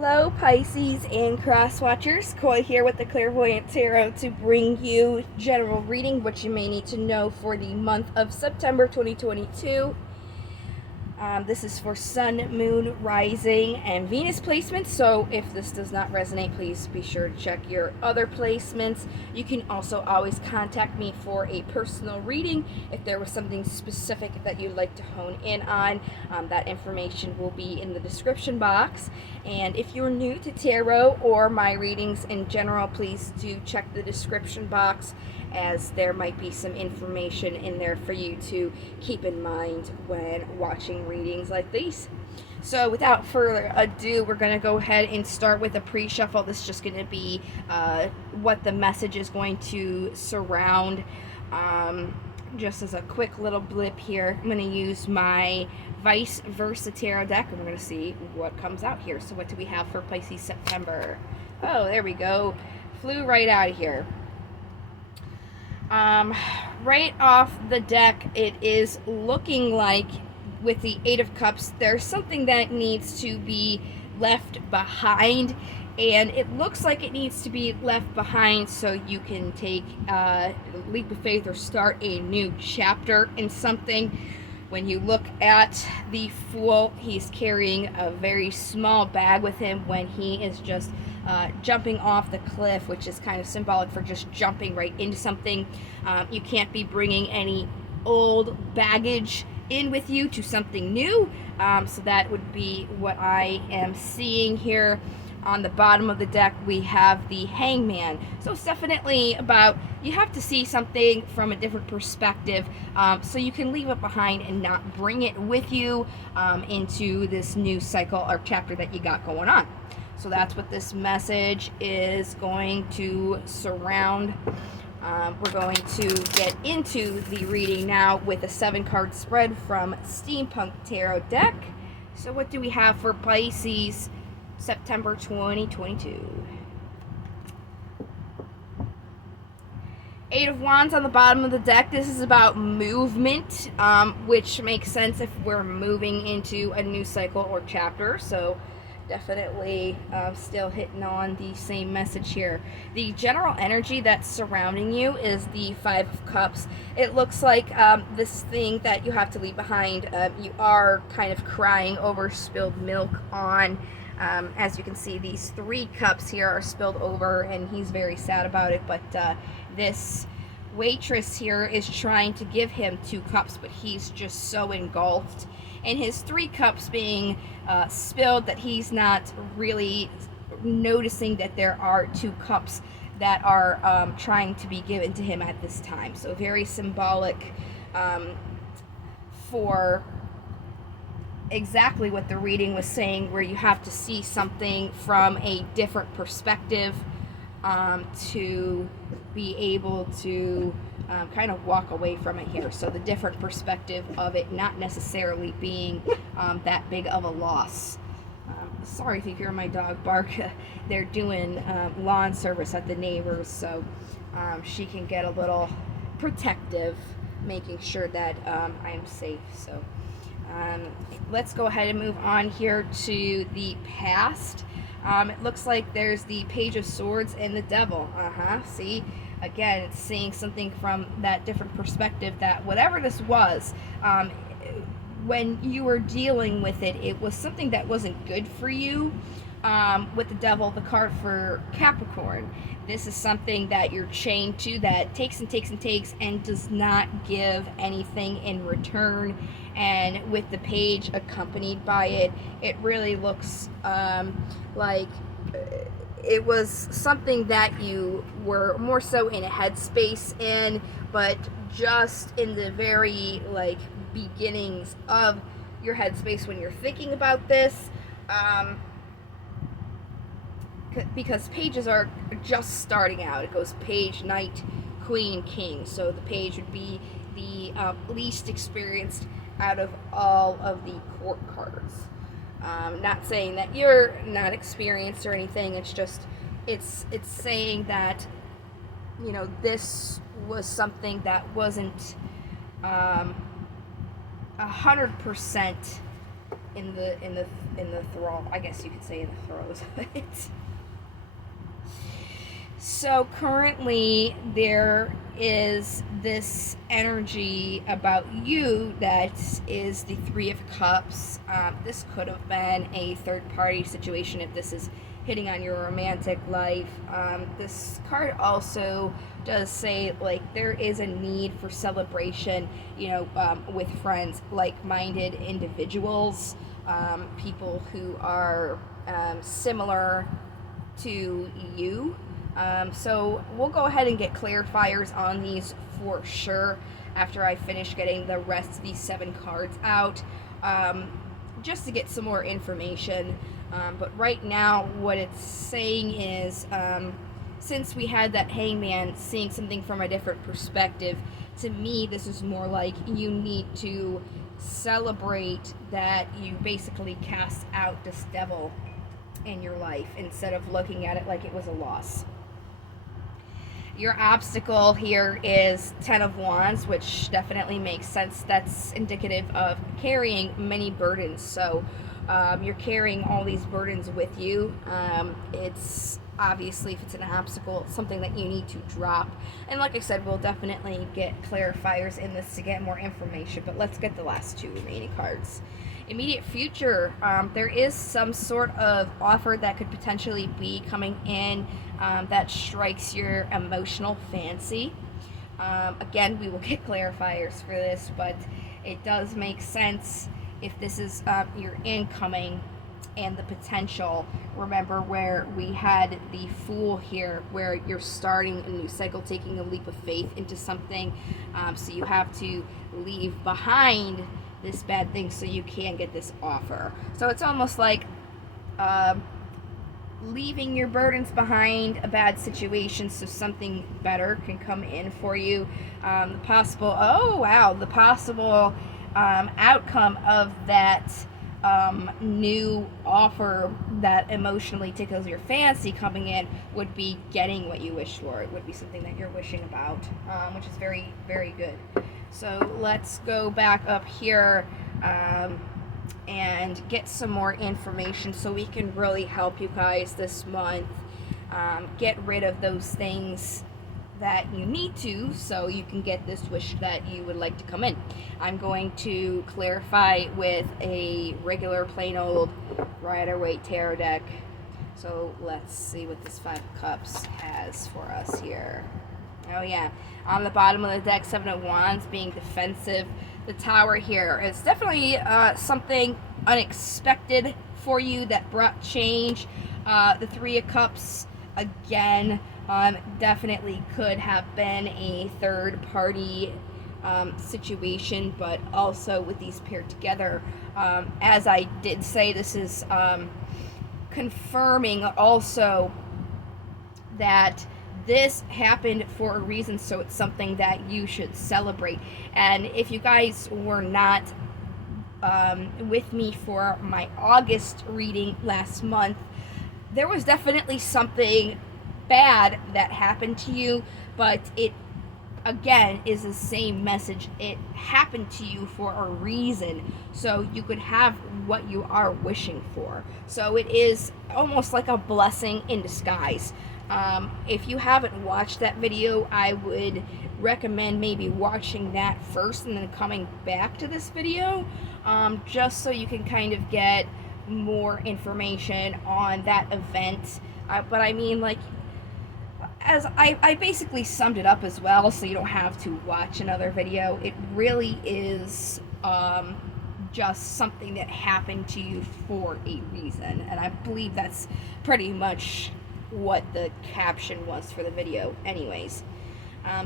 Hello, Pisces and Cross Watchers. Koi here with the Clairvoyant Tarot to bring you general reading, which you may need to know for the month of September 2022. This is for Sun, Moon, Rising, and Venus placements. So if this does not resonate, please be sure to check your other placements. You can also always contact me for a personal reading if there was something specific that you'd like to hone in on. That information will be in the description box. And if you're new to tarot or my readings in general, please do check the description box, as there might be some information in there for you to keep in mind when watching readings like these. So without further ado, we're going to go ahead and start with a pre-shuffle. This is just going to be what the message is going to surround. Just as a quick little blip here, I'm going to use my Vice Versa Tarot deck, and we're going to see what comes out here. So what do we have for Pisces September? Oh, there we go. Flew right out of here. Right off the deck, it is looking like with the Eight of Cups, there's something that needs to be left behind, and it looks like it needs to be left behind so you can take a leap of faith or start a new chapter in something. When you look at the Fool, he's carrying a very small bag with him when he is just jumping off the cliff, which is kind of symbolic for just jumping right into something. You can't be bringing any old baggage in with you to something new. So that would be what I am seeing here. On the bottom of the deck, we have the Hangman. So it's definitely about, you have to see something from a different perspective, so you can leave it behind and not bring it with you into this new cycle or chapter that you got going on. So that's what this message is going to surround. We're going to get into the reading now with a 7-card spread from Steampunk Tarot deck. So what do we have for Pisces September 2022? Eight of Wands on the bottom of the deck. This is about movement, which makes sense if we're moving into a new cycle or chapter. So definitely still hitting on the same message here. The general energy that's surrounding you is the Five of Cups. It looks like this thing that you have to leave behind, you are kind of crying over spilled milk on. As you can see, these 3 cups here are spilled over, and he's very sad about it, but this waitress here is trying to give him 2 cups, but he's just so engulfed in his 3 cups being spilled that he's not really noticing that there are 2 cups that are trying to be given to him at this time. So very symbolic for exactly what the reading was saying, where you have to see something from a different perspective to be able to kind of walk away from it here. So the different perspective of it not necessarily being that big of a loss. Sorry if you hear my dog bark. They're doing lawn service at the neighbors, so she can get a little protective, making sure that I'm safe. So let's go ahead and move on here to the past. It looks like there's the Page of Swords and the Devil. See, again, it's seeing something from that different perspective, that whatever this was, when you were dealing with it, it was something that wasn't good for you. With the Devil, the card for Capricorn, this is something that you're chained to, that takes and takes and takes and does not give anything in return. And with the page accompanied by it, it really looks like it was something that you were more so in a headspace in, but just in the very beginnings of your headspace when you're thinking about this, because pages are just starting out. It goes page, knight, queen, king. So the page would be the least experienced out of all of the court cards. Not saying that you're not experienced or anything. It's just it's saying that, you know, this was something that wasn't 100% in the thrall, I guess you could say, in the throes of it. So currently there is this energy about you that is the Three of Cups. This could have been a third party situation if this is hitting on your romantic life. This card also does say like there is a need for celebration, with friends, like-minded individuals, people who are similar to you. So we'll go ahead and get clarifiers on these for sure after I finish getting the rest of these 7 cards out, just to get some more information. But right now what it's saying is, since we had that Hangman seeing something from a different perspective, to me this is more like you need to celebrate that you basically cast out this devil in your life instead of looking at it like it was a loss. Your obstacle here is 10 of Wands, which definitely makes sense. That's indicative of carrying many burdens. So you're carrying all these burdens with you. It's obviously, if it's an obstacle, it's something that you need to drop. And like I said, we'll definitely get clarifiers in this to get more information. But let's get the last 2 remaining cards. Immediate future, there is some sort of offer that could potentially be coming in that strikes your emotional fancy. Again, we will get clarifiers for this, but it does make sense if this is your incoming and the potential. Remember where we had the Fool here, where you're starting a new cycle, taking a leap of faith into something. So you have to leave behind this bad thing so you can get this offer. So it's almost like leaving your burdens behind, a bad situation, so something better can come in for you. The possible outcome of that new offer that emotionally tickles your fancy coming in would be getting what you wish for. It would be something that you're wishing about, which is very, very good. So let's go back up here and get some more information so we can really help you guys this month get rid of those things that you need to, so you can get this wish that you would like to come in. I'm going to clarify with a regular plain old Rider-Waite tarot deck. So let's see what this 5 of Cups has for us here. Oh yeah, on the bottom of the deck, 7 of Wands, being defensive. The Tower here is definitely something unexpected for you that brought change. The 3 of Cups, again, definitely could have been a third party situation, but also with these paired together, as I did say, this is confirming also that this happened for a reason, so it's something that you should celebrate. And if you guys were not with me for my August reading last month, there was definitely something bad that happened to you, but it again is the same message. It happened to you for a reason, so you could have what you are wishing for. So it is almost like a blessing in disguise. If you haven't watched that video, I would recommend maybe watching that first and then coming back to this video, just so you can kind of get more information on that event. But I mean, like, as I basically summed it up as well, so you don't have to watch another video. It really is just something that happened to you for a reason, and I believe that's pretty much what the caption was for the video anyways.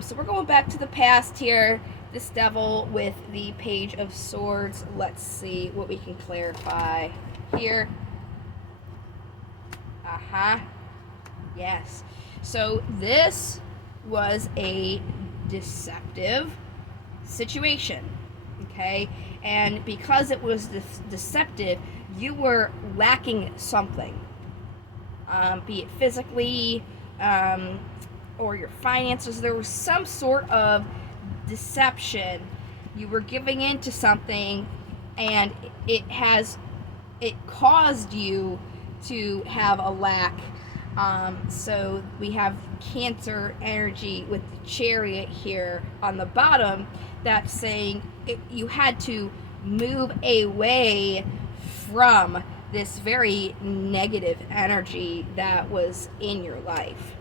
So we're going back to the past here. This devil with the Page of Swords. Let's see what we can clarify here. Yes. So this was a deceptive situation, okay? And because it was deceptive, you were lacking something. Be it physically, or your finances. There was some sort of deception. You were giving in to something, and it has it caused you to have a lack. So we have Cancer energy with the Chariot here on the bottom. That's saying you had to move away from this very negative energy that was in your life.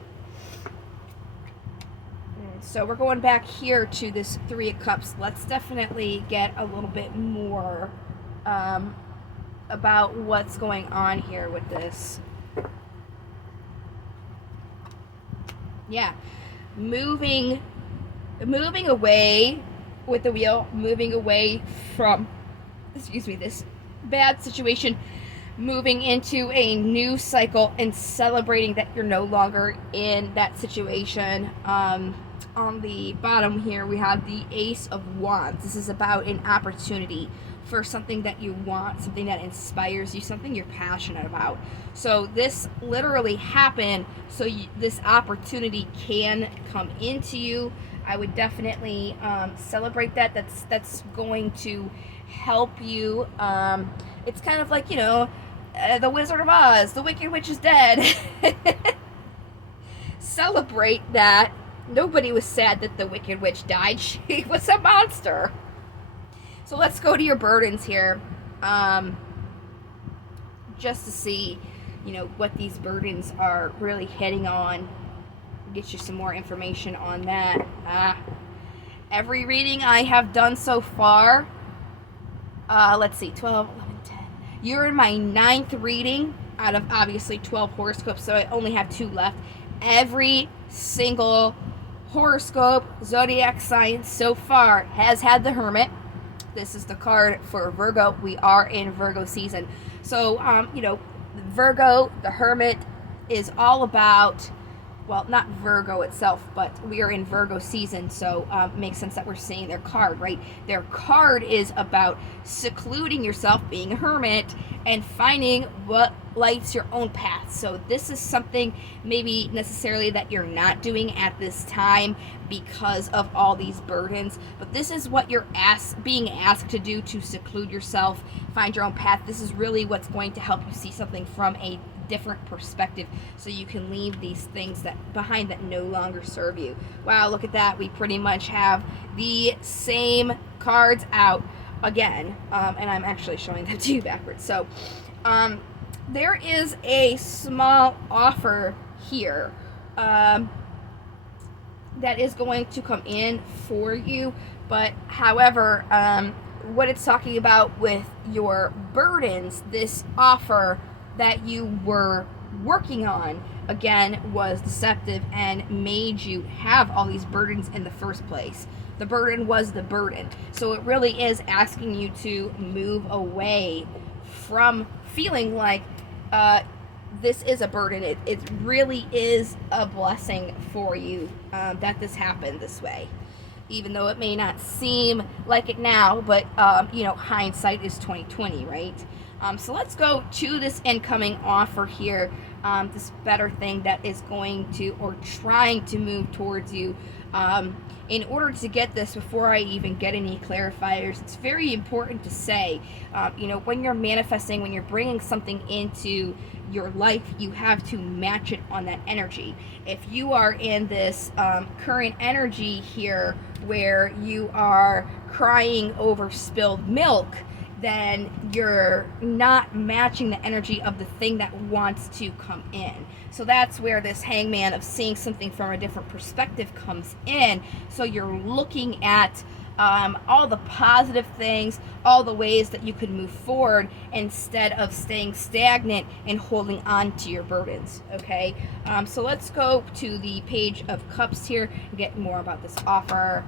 So we're going back here to this Three of Cups. Let's definitely get a little bit more about what's going on here with this. Yeah, moving away with the wheel, moving away from, this bad situation, moving into a new cycle and celebrating that you're no longer in that situation. On the bottom here, we have the Ace of Wands. This is about an opportunity for something that you want, something that inspires you, something you're passionate about. So this literally happened so this opportunity can come into you. I would definitely celebrate that. That's going to help you. It's kind of like, the Wizard of Oz, the Wicked Witch is dead. Celebrate that. Nobody was sad that the Wicked Witch died. She was a monster. So let's go to your burdens here, just to see, what these burdens are really hitting on. Get you some more information on that. Every reading I have done so far, let's see, 12, 11, 10. You're in my 9th reading out of obviously 12 horoscopes, so I only have 2 left. Every single horoscope, zodiac sign so far has had the Hermit. This is the card for Virgo. We are in Virgo season. So, Virgo, the Hermit, is all about, well, not Virgo itself, but we are in Virgo season, so it makes sense that we're seeing their card, right? Their card is about secluding yourself, being a hermit, and finding what lights your own path. So this is something maybe necessarily that you're not doing at this time because of all these burdens, but this is what you're being asked to do, to seclude yourself, find your own path. This is really what's going to help you see something from a different perspective, so you can leave these things behind that no longer serve you. Wow, look at that. We pretty much have the same cards out again, and I'm actually showing them to you backwards. So there is a small offer here that is going to come in for you, but however, what it's talking about with your burdens, this offer that you were working on, again, was deceptive and made you have all these burdens in the first place. The burden was the burden. So it really is asking you to move away from feeling like this is a burden. It really is a blessing for you that this happened this way. Even though it may not seem like it now, but hindsight is 20/20, right? So let's go to this incoming offer here, this better thing that is going to, or trying to move towards you. In order to get this, before I even get any clarifiers, it's very important to say, when you're manifesting, when you're bringing something into your life, you have to match it on that energy. If you are in this current energy here where you are crying over spilled milk, then you're not matching the energy of the thing that wants to come in. So that's where this Hangman of seeing something from a different perspective comes in. So you're looking at all the positive things, all the ways that you could move forward instead of staying stagnant and holding on to your burdens, okay? So let's go to the Page of Cups here and get more about this offer.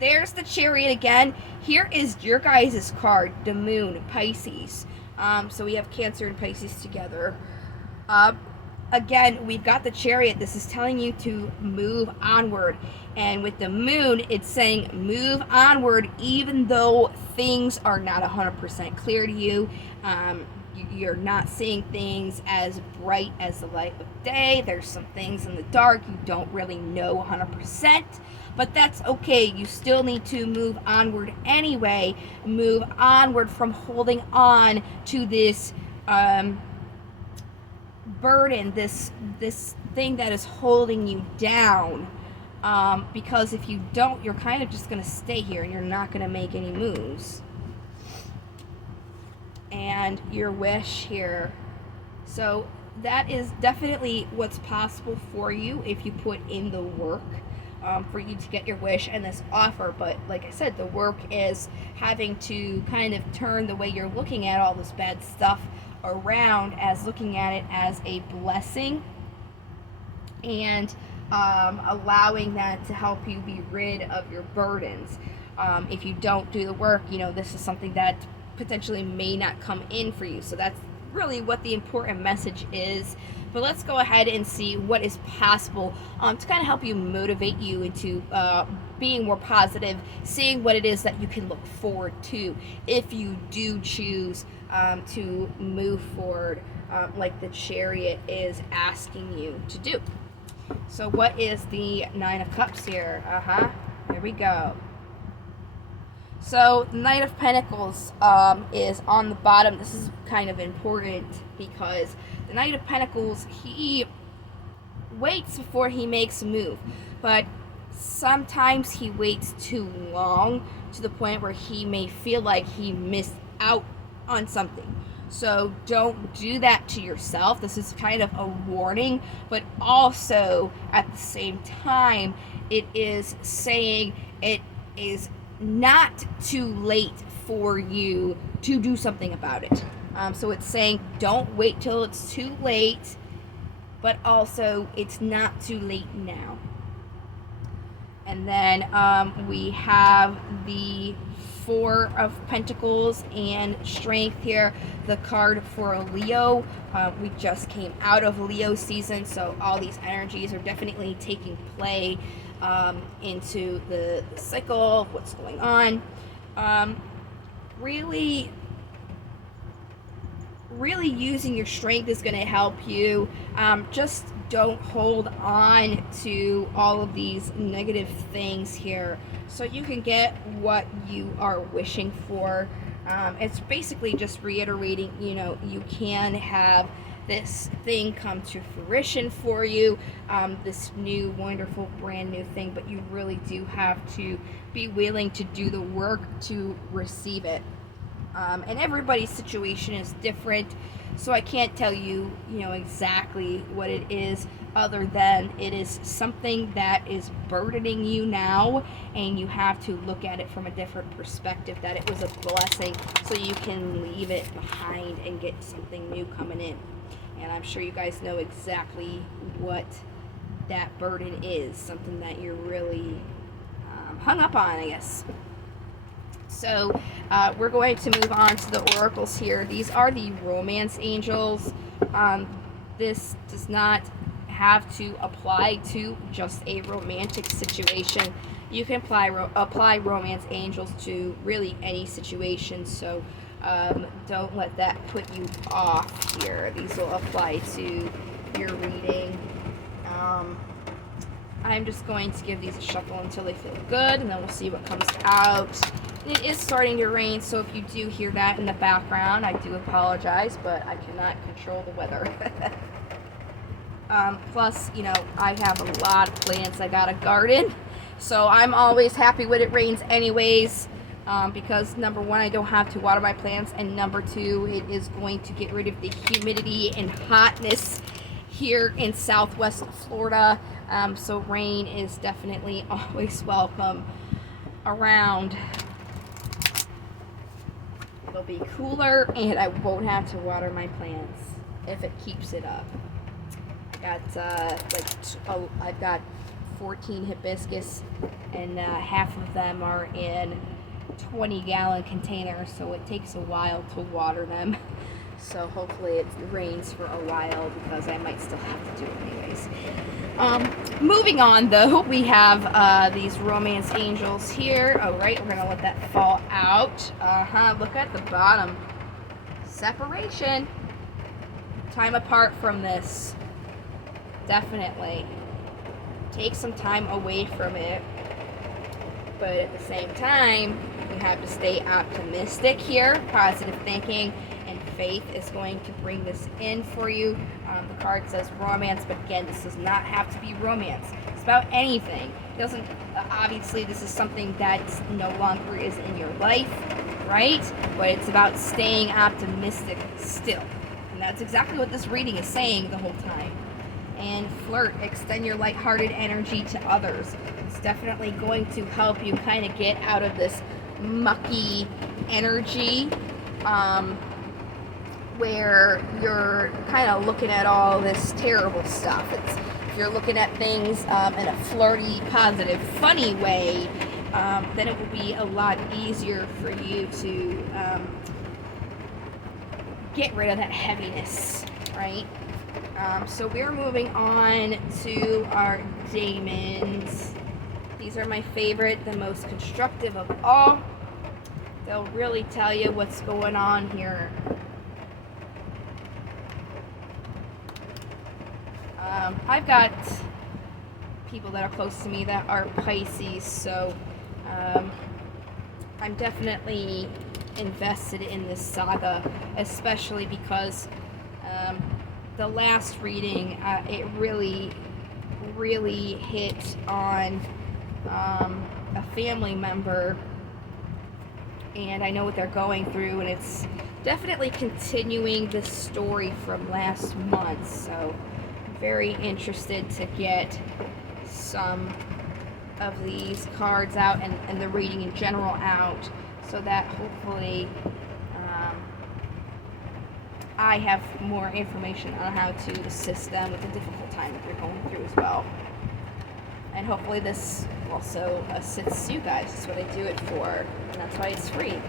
There's the Chariot again. Here is your guys' card, the Moon, Pisces. So we have Cancer and Pisces together. Again, we've got the Chariot. This is telling you to move onward. And with the Moon, it's saying move onward even though things are not 100% clear to you. You're not seeing things as bright as the light of day. There's some things in the dark you don't really know 100%. but that's okay. You still need to move onward anyway. Move onward from holding on to this burden, this thing that is holding you down. Because if you don't, you're kind of just going to stay here and you're not going to make any moves. And your wish here. So that is definitely what's possible for you if you put in the work for you to get your wish and this offer. But like I said, the work is having to kind of turn the way you're looking at all this bad stuff around as looking at it as a blessing, and allowing that to help you be rid of your burdens. If you don't do the work, this is something that potentially may not come in for you. So that's really what the important message is. But let's go ahead and see what is possible to kind of help you, motivate you into being more positive, seeing what it is that you can look forward to if you do choose to move forward like the Chariot is asking you to do. So what is the Nine of Cups here? Here we go. So the Knight of Pentacles is on the bottom. This is kind of important because the Knight of Pentacles, he waits before he makes a move, but sometimes he waits too long to the point where he may feel like he missed out on something. So don't do that to yourself. This is kind of a warning, but also at the same time, it is saying it is not too late for you to do something about it. So it's saying don't wait till it's too late, but also it's not too late now. And then we have the Four of Pentacles and Strength here, the card for a Leo. We just came out of Leo season, so all these energies are definitely taking play into the cycle of what's going on. Really using your strength is going to help you. Just don't hold on to all of these negative things here, so you can get what you are wishing for. It's basically just reiterating, you can have this thing come to fruition for you, this new, wonderful, brand new thing, but you really do have to be willing to do the work to receive it. And everybody's situation is different, so I can't tell you, exactly what it is, other than it is something that is burdening you now, and you have to look at it from a different perspective, that it was a blessing, so you can leave it behind and get something new coming in. And I'm sure you guys know exactly what that burden is, something that you're really hung up on, I guess. So we're going to move on to the oracles here. These are the romance angels. This does not have to apply to just a romantic situation. You can apply romance angels to really any situation, so don't let that put you off here. These will apply to your reading. I'm just going to give these a shuffle until they feel good, and then we'll see what comes out. It is starting to rain, so if you do hear that in the background, I do apologize, but I cannot control the weather. Plus, I have a lot of plants. I got a garden, so I'm always happy when it rains anyways, because number one, I don't have to water my plants, and number two, it is going to get rid of the humidity and hotness here in southwest Florida. So rain is definitely always welcome around. It'll be cooler, and I won't have to water my plants if it keeps it up. I've got 14 hibiscus, and half of them are in 20-gallon containers, so it takes a while to water them. So hopefully it rains for a while, because I might still have to do it anyways. Moving on, though, we have these romance angels here. Oh, right, we're going to let that fall out. Look at the bottom. Separation. Time apart from this. Definitely. Take some time away from it. But at the same time, you have to stay optimistic here. Positive thinking and faith is going to bring this in for you. The card says romance, but again, this does not have to be romance. It's about anything. It doesn't, obviously, this is something that no longer is in your life, right? But it's about staying optimistic still. And that's exactly what this reading is saying the whole time. And flirt, extend your lighthearted energy to others. It's definitely going to help you kind of get out of this mucky energy where you're kind of looking at all this terrible stuff. If you're looking at things in a flirty, positive, funny way, then it will be a lot easier for you to get rid of that heaviness, right? So we're moving on to our daemons. These are my favorite, the most constructive of all. They'll really tell you what's going on here. I've got people that are close to me that are Pisces, so I'm definitely invested in this saga, especially because the last reading, it really hit on a family member, and I know what they're going through, and it's definitely continuing the story from last month, so I'm very interested to get some of these cards out and the reading in general out, so that hopefully I have more information on how to assist them with the difficult time that they're going through as well. And hopefully this also assists you guys. That's what I do it for, and that's why it's free.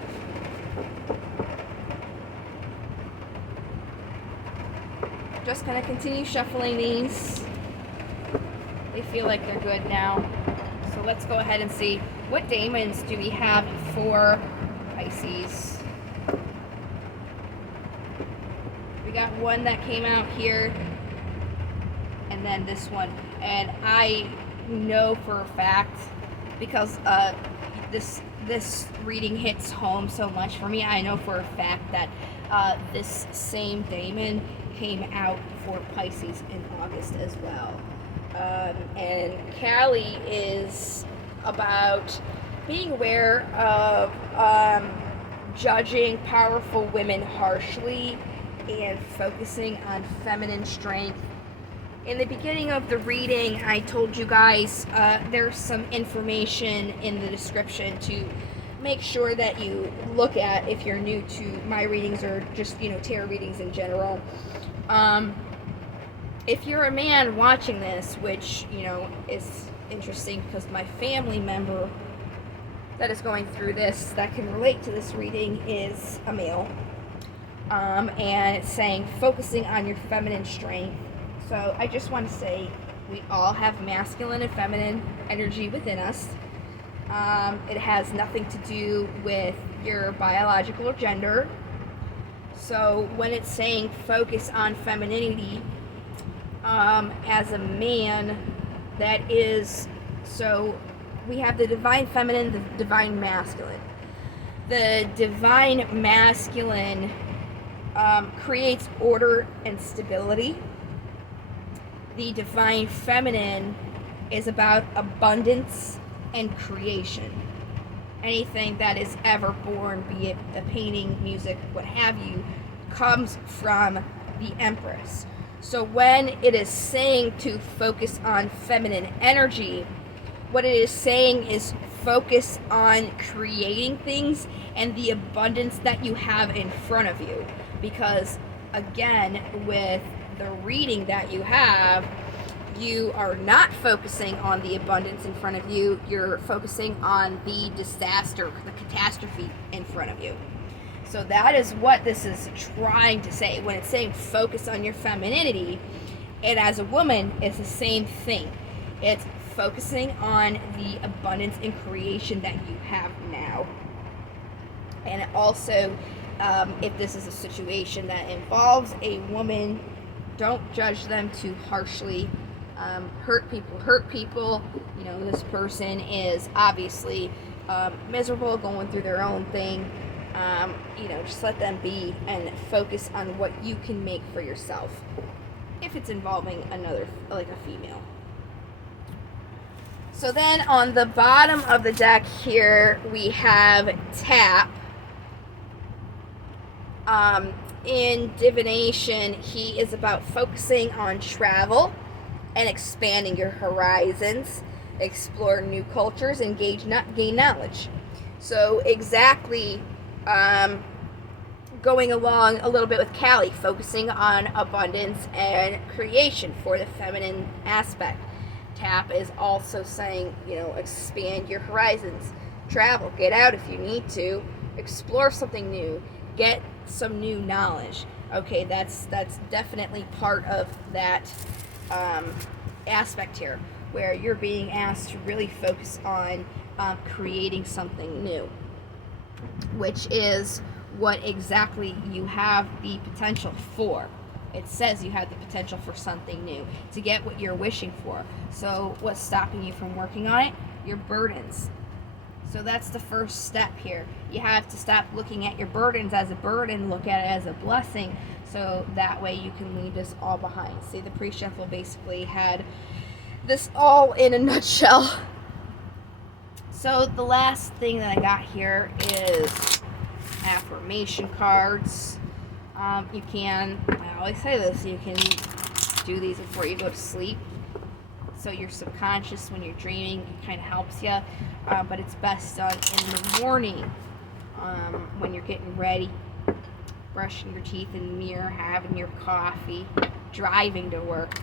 Just gonna continue shuffling these. They feel like they're good now. So let's go ahead and see what daemons do we have for Pisces. We got one that came out here, and then this one. And I know for a fact, because this reading hits home so much for me, I know for a fact that this same daemon came out for Pisces in August as well. And Callie is about being aware of judging powerful women harshly and focusing on feminine strength. In the beginning of the reading, I told you guys there's some information in the description to make sure that you look at if you're new to my readings or just, tarot readings in general. If you're a man watching this, which, is interesting because my family member that is going through this that can relate to this reading is a male. And it's saying focusing on your feminine strength. So I just want to say we all have masculine and feminine energy within us. It has nothing to do with your biological gender. So when it's saying focus on femininity, as a man, that is, so we have the divine feminine, the divine masculine. The divine masculine creates order and stability. The divine feminine is about abundance and creation. Anything that is ever born, be it the painting, music, what have you, comes from the Empress. So when it is saying to focus on feminine energy, what it is saying is focus on creating things and the abundance that you have in front of you. Because again, with the reading that you have, you are not focusing on the abundance in front of you, you're focusing on the disaster, the catastrophe in front of you. So that is what this is trying to say. When it's saying focus on your femininity, and as a woman, it's the same thing. It's focusing on the abundance and creation that you have now. And also, if this is a situation that involves a woman, don't judge them too harshly. hurt people. You know, this person is obviously miserable, going through their own thing. You know, just let them be and focus on what you can make for yourself. If it's involving another, like a female. So then on the bottom of the deck here, we have Tap. In divination, he is about focusing on travel and expanding your horizons, explore new cultures, and gain knowledge. So exactly going along a little bit with Callie, focusing on abundance and creation for the feminine aspect. Tap is also saying, you know, expand your horizons, travel, get out if you need to, explore something new, get some new knowledge. Okay, that's definitely part of that aspect here, where you're being asked to really focus on creating something new, which is what exactly you have the potential for. It says you have the potential for something new, to get what you're wishing for. So what's stopping you from working on it? Your burdens. So that's the first step here. You have to stop looking at your burdens as a burden, look at it as a blessing, so that way you can leave this all behind. See, the pre-shuffle basically had this all in a nutshell. So the last thing that I got here is affirmation cards. You can, I always say this, you can do these before you go to sleep. So your subconscious, when you're dreaming, it kind of helps you. But it's best done in the morning when you're getting ready, brushing your teeth in the mirror, having your coffee, driving to work.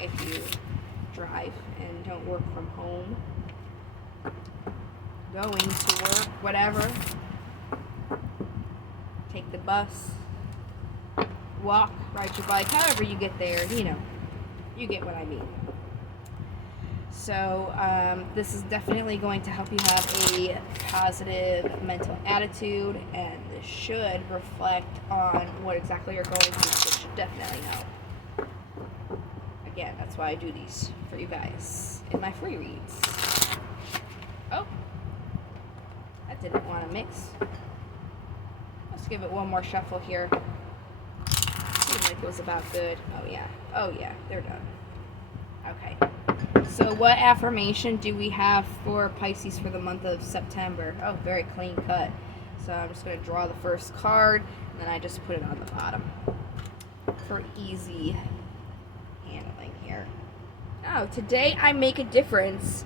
If you drive and don't work from home, going to work, whatever. Take the bus, walk, ride your bike, however you get there, you know, you get what I mean. So this is definitely going to help you have a positive mental attitude, and this should reflect on what exactly you're going through, so you should definitely know. Again, that's why I do these for you guys in my free reads. Oh, that didn't want to mix. Let's give it one more shuffle here. Seemed like it was about good. Oh yeah, they're done. Okay. So what affirmation do we have for Pisces for the month of September? Oh, very clean cut. So I'm just going to draw the first card, and then I just put it on the bottom for easy handling here. Oh, today I make a difference.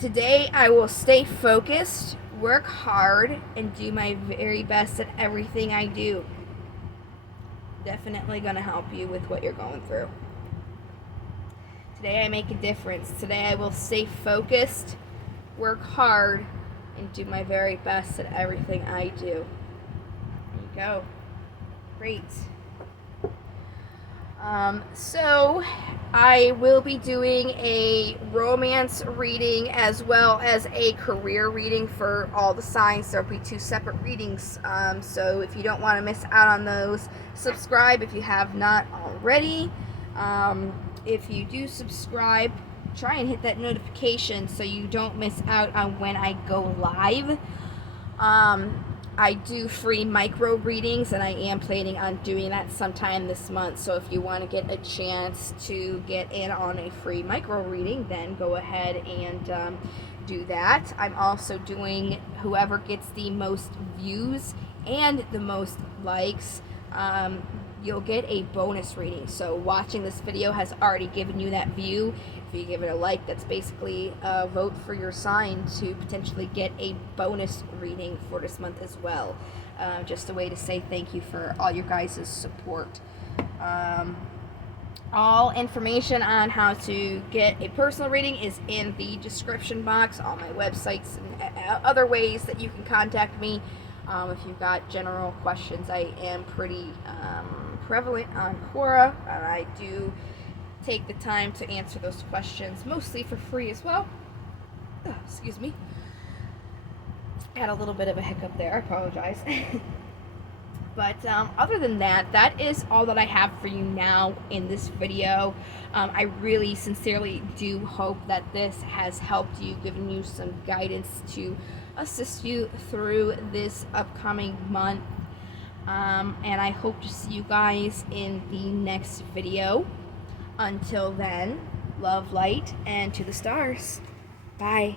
Today I will stay focused, work hard, and do my very best at everything I do. Definitely going to help you with what you're going through. Today I make a difference. Today I will stay focused, work hard, and do my very best at everything I do. There you go. Great. So I will be doing a romance reading as well as a career reading for all the signs. There'll be 2 separate readings. So if you don't want to miss out on those, subscribe if you have not already. If you do subscribe, try and hit that notification so you don't miss out on when I go live. I do free micro readings, and I am planning on doing that sometime this month. So if you want to get a chance to get in on a free micro reading, then go ahead and do that. I'm also doing whoever gets the most views and the most likes, you'll get a bonus reading. So watching this video has already given you that view. If you give it a like, that's basically a vote for your sign to potentially get a bonus reading for this month as well. Just a way to say thank you for all your guys' support. All information on how to get a personal reading is in the description box, all my websites and other ways that you can contact me. If you've got general questions, I am pretty prevalent on Quora, and I do take the time to answer those questions, mostly for free as well. Excuse me. Had a little bit of a hiccup there, I apologize. But other than that, that is all that I have for you now in this video. I really sincerely do hope that this has helped you, given you some guidance to assist you through this upcoming month. And I hope to see you guys in the next video. Until then, love, light, and to the stars. Bye.